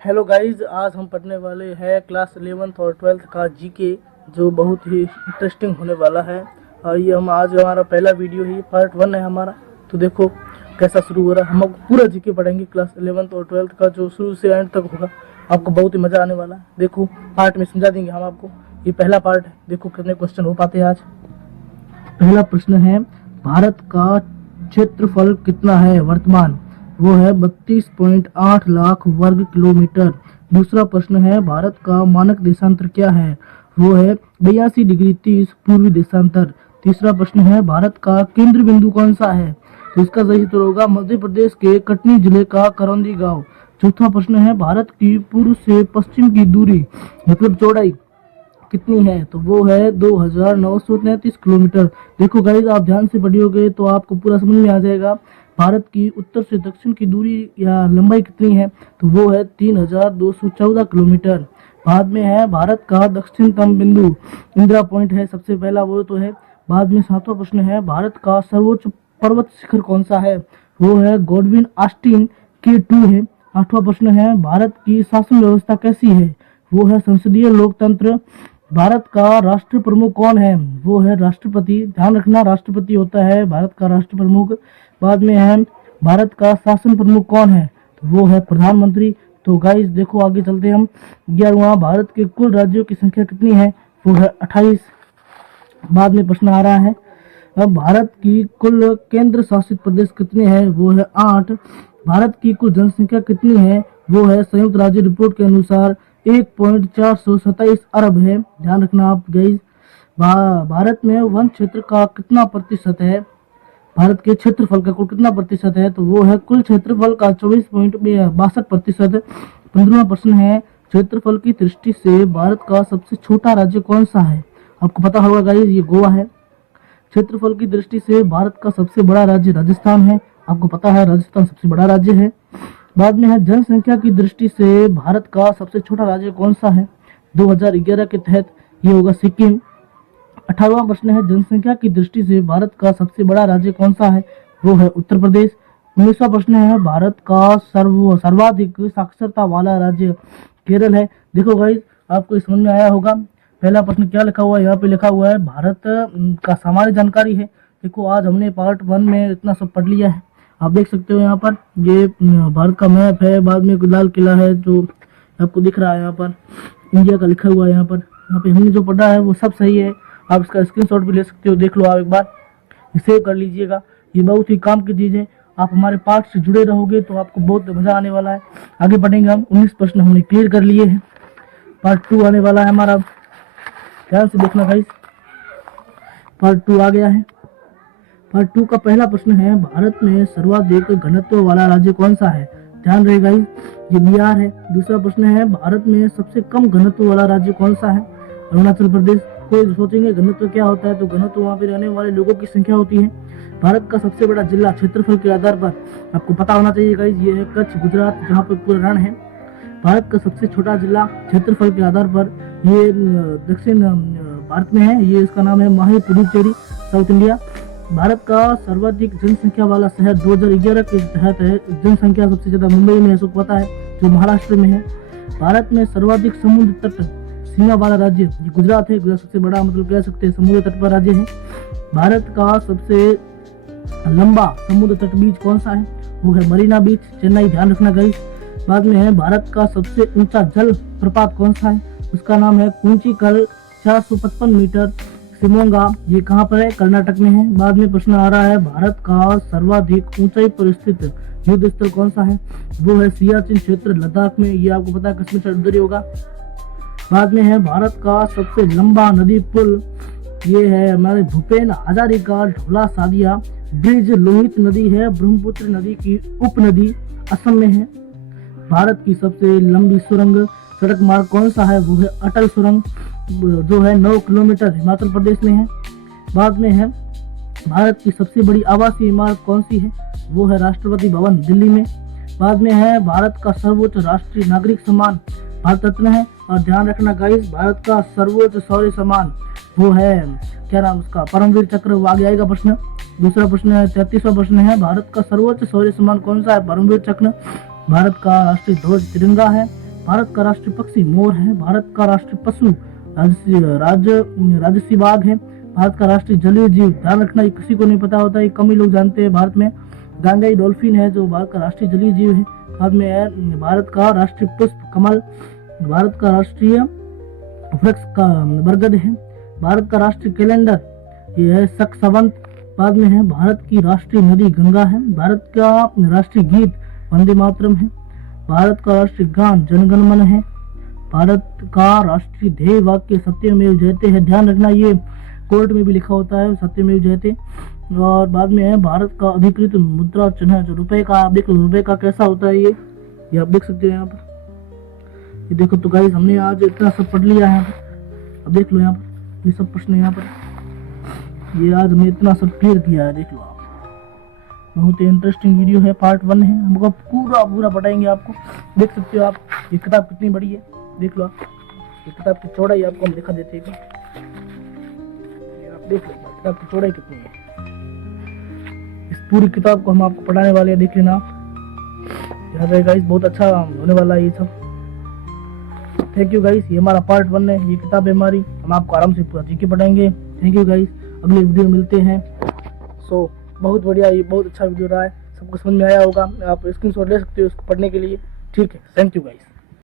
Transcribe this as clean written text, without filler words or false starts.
Hello guys, आज हम पढ़ने वाले हैं क्लास 11th और 12th का जीके, जो बहुत ही इंटरेस्टिंग होने वाला है। और ये हम आज हमारा पहला वीडियो ही पार्ट 1 है हमारा। तो देखो कैसा शुरू हो रहा है। हम आपको पूरा जीके पढ़ेंगे क्लास 11th और 12th का, जो शुरू से एंड तक होगा। आपको बहुत ही मज़ा आने वाला है। देखो पार्ट में समझा देंगे हम आपको। ये पहला पार्ट है। देखो कितने क्वेश्चन हो पाते हैं आज। पहला प्रश्न है, भारत का क्षेत्रफल कितना है वर्तमान? वो है 32.8 लाख वर्ग किलोमीटर। दूसरा प्रश्न है, भारत का मानक देशांतर क्या है? वो है 82 डिग्री 30 पूर्वी देशांतर। तीसरा प्रश्न है, भारत का केंद्र बिंदु कौन सा है? तो इसका सही उत्तर होगा मध्य प्रदेश के कटनी जिले का करौंदी गांव। चौथा प्रश्न है, भारत की पूर्व से पश्चिम की दूरी मतलब चौड़ाई कितनी है? तो वो है 2933 किलोमीटर। देखो गाइस, आप ध्यान से पढ़ियोगे तो आपको पूरा समझ में आ जाएगा। भारत की उत्तर से दक्षिण की दूरी या लंबाई कितनी है? तो वो है 3214 किलोमीटर। बाद में है, भारत का दक्षिणतम बिंदु इंदिरा पॉइंट है सबसे पहला, वो तो है। बाद में सातवां प्रश्न है, भारत का सर्वोच्च पर्वत शिखर कौन सा है? वो है गॉडविन आस्टीन K2 है। आठवां प्रश्न है, भारत की शासन व्यवस्था कैसी है? वो है संसदीय लोकतंत्र। भारत का राष्ट्र प्रमुख कौन है? वो है राष्ट्रपति। ध्यान रखना, राष्ट्रपति होता है भारत का राष्ट्र प्रमुख। बाद में है, भारत का शासन प्रमुख कौन है? तो वो है प्रधानमंत्री। तो गाइस देखो आगे चलते हम। 11वां, भारत के कुल राज्यों की संख्या कितनी है? वो है 28। बाद में प्रश्न आ रहा है, अब भारत की कुल केंद्र शासित प्रदेश कितने हैं? वो है 8। भारत की कुल जनसंख्या कितनी है? वो है संयुक्त राज्य रिपोर्ट के अनुसार 1.427 अरब है। ध्यान रखना आप गाइस। भारत में वन क्षेत्र का कितना प्रतिशत है? भारत के क्षेत्रफल का कुल कितना प्रतिशत है? तो वो है कुल क्षेत्रफल का 24.62%। 15वां प्रश्न है, क्षेत्रफल की दृष्टि से भारत का सबसे छोटा राज्य कौन सा है? आपको पता होगा गाइस, ये गोवा है। क्षेत्रफल की दृष्टि से भारत का सबसे बड़ा राज्य राजस्थान है। आपको पता है राजस्थान सबसे बड़ा राज्य है। बाद में है, जनसंख्या की दृष्टि से भारत का सबसे छोटा राज्य कौन सा है? 2011 के तहत ये होगा सिक्किम। 18वां प्रश्न है, जनसंख्या की दृष्टि से भारत का सबसे बड़ा राज्य कौन सा है? वो है उत्तर प्रदेश। 19वां प्रश्न है, भारत का सर्वाधिक साक्षरता वाला राज्य केरल है। देखो गाइस, आपको समझ में आया होगा। पहला प्रश्न क्या लिखा हुआ है? यहाँ पे लिखा हुआ है भारत का सामान्य जानकारी है। देखो आज हमने पार्ट 1 में इतना सब पढ़ लिया है। आप देख सकते हो यहाँ पर ये भारत का मैप है। बाद में लाल किला है जो आपको दिख रहा है। यहाँ पर इंडिया का लिखा हुआ है। यहाँ पे हमने जो पढ़ा है वो सब सही है। आप इसका स्क्रीनशॉट भी ले सकते हो, देख लो आप एक बार, सेव कर लीजिएगा। ये बहुत ही काम की चीज़ है। आप हमारे पार्ट से जुड़े रहोगे तो आपको बहुत मज़ा आने वाला है। आगे बढ़ेंगे हम। 19 प्रश्न हमने क्लियर कर लिए हैं। पार्ट 2 आने वाला है हमारा। ध्यान से देखना गाइस, पार्ट 2 आ गया है। पार्ट 2 का पहला प्रश्न है, भारत में सर्वाधिक घनत्व वाला राज्य कौन सा है? ध्यान रहे गाइस, ये बिहार है। दूसरा प्रश्न है, भारत में सबसे कम घनत्व वाला राज्य कौन सा है? अरुणाचल प्रदेश। कोई सोचेंगे घनत्व क्या होता है, तो घनत्व वहाँ पे रहने वाले लोगों की संख्या होती है। भारत का सबसे बड़ा जिला क्षेत्रफल के आधार पर आपको पता होना चाहिए गाइस, ये है कच्छ, गुजरात, जहाँ पे पूरा रण है। भारत का सबसे छोटा जिला क्षेत्रफल के आधार पर ये दक्षिण भारत में है। ये इसका नाम है माही पुडुचेरी, साउथ इंडिया। भारत का सर्वाधिक जनसंख्या वाला शहर 2011 के तहत है। जनसंख्या सबसे ज्यादा मुंबई में है, सबको पता है, जो महाराष्ट्र में है। भारत में सर्वाधिक समुद्र तट सीमा वाला राज्य गुजरात है। गुजरात सबसे बड़ा मतलब कह सकते हैं समुद्र तट पर राज्य है। भारत का सबसे लंबा समुद्र तट बीच कौन सा है? वो है मरीना बीच, चेन्नई। ध्यान रखना गाइस। बाद में है, भारत का सबसे ऊंचा जल प्रपात कौन सा है? उसका नाम है कुंचिकल, 455 मीटर, शिमोगा। ये कहाँ पर है? कर्नाटक में है। बाद में प्रश्न आ रहा है, भारत का सर्वाधिक ऊंचाई पर स्थित युद्ध स्थल कौन सा है? वो है सियाचिन क्षेत्र, लद्दाख में। ये आपको पता है कश्मीर से उधर ही होगा। बाद में है, भारत का सबसे लंबा नदी पुल, ये है हमारे भूपेन हजारिका ढोला सादिया ब्रिज। लोहित नदी है, ब्रह्मपुत्र नदी की उपनदी, असम में है। भारत की सबसे लंबी सुरंग सड़क मार्ग कौन सा है? वो है अटल सुरंग, जो है 9 किलोमीटर, हिमाचल प्रदेश में है। बाद में है, भारत की सबसे बड़ी आवासीय इमारत कौन सी है? वो है राष्ट्रपति भवन, दिल्ली में। बाद में है, भारत का सर्वोच्च राष्ट्रीय नागरिक सम्मान भारत रत्न है। और ध्यान रखना गाइस, भारत का सर्वोच्च शौर्य सम्मान वो है, क्या नाम उसका, परमवीर चक्र। वो आगे आएगा प्रश्न। दूसरा प्रश्न है, 33वां प्रश्न है, भारत का सर्वोच्च शौर्य सम्मान कौन सा है? परमवीर चक्र। भारत का राष्ट्रीय ध्वज तिरंगा है। भारत का राष्ट्रीय पक्षी मोर है। भारत का राष्ट्रीय पशु राजसी बाघ है। भारत का राष्ट्रीय जलीय जीव, ध्यान रखना ये किसी को नहीं पता होता, ये कम ही लोग जानते हैं भारत में, गांगेय डॉल्फिन है जो भारत का राष्ट्रीय जलीय जीव है। बाद में है भारत का राष्ट्रीय पुष्प कमल। भारत का राष्ट्रीय वृक्ष का बरगद है। भारत का राष्ट्रीय कैलेंडर ये है सक्सवंत। बाद में है भारत की राष्ट्रीय नदी गंगा है। भारत का राष्ट्रीय गीत वंदे मातरम है। भारत का राष्ट्रीय गान जनगण मन है। भारत का राष्ट्रीय ध्येय वाक्य सत्यमेव जयते है। ध्यान रखना ये कोर्ट में भी लिखा होता है सत्यमेव जयते। और बाद में है भारत का अधिकृत मुद्रा चिन्ह जो रुपए का, आप देख लो रुपए का कैसा होता है ये आप देख सकते हो यहाँ पर। ये देखो तो गाइस हमने आज इतना सब पढ़ लिया है यहाँ पर। अब देख लो यहाँ पर ये सब प्रश्न यहाँ पर, ये आज हमने इतना सब क्लियर किया है, देख लो आप। बहुत ही इंटरेस्टिंग वीडियो है, पार्ट 1 है, हमको पूरा बताएंगे आपको। देख सकते हो आप ये किताब कितनी बड़ी है, देख लो आप। ये किताब की चौड़ाई आपको हम दिखा देते हैं, आप देख लो किताब की चौड़ाई कितनी है। इस पूरी किताब को हम आपको पढ़ाने वाले हैं, देख लेना आप। यहाँ पे गाइस बहुत अच्छा होने वाला है ये सब। थैंक यू गाइस, ये हमारा पार्ट 1 है, ये किताब है हमारी, हम आपको आराम से पूरा जीके पढ़ाएंगे। थैंक यू गाइस, अगले वीडियो में मिलते हैं। सो बहुत बढ़िया, ये बहुत अच्छा वीडियो रहा है, सबको समझ में आया होगा। आप स्क्रीनशॉट ले सकते हो इसको पढ़ने के लिए, ठीक है। Thank you guys.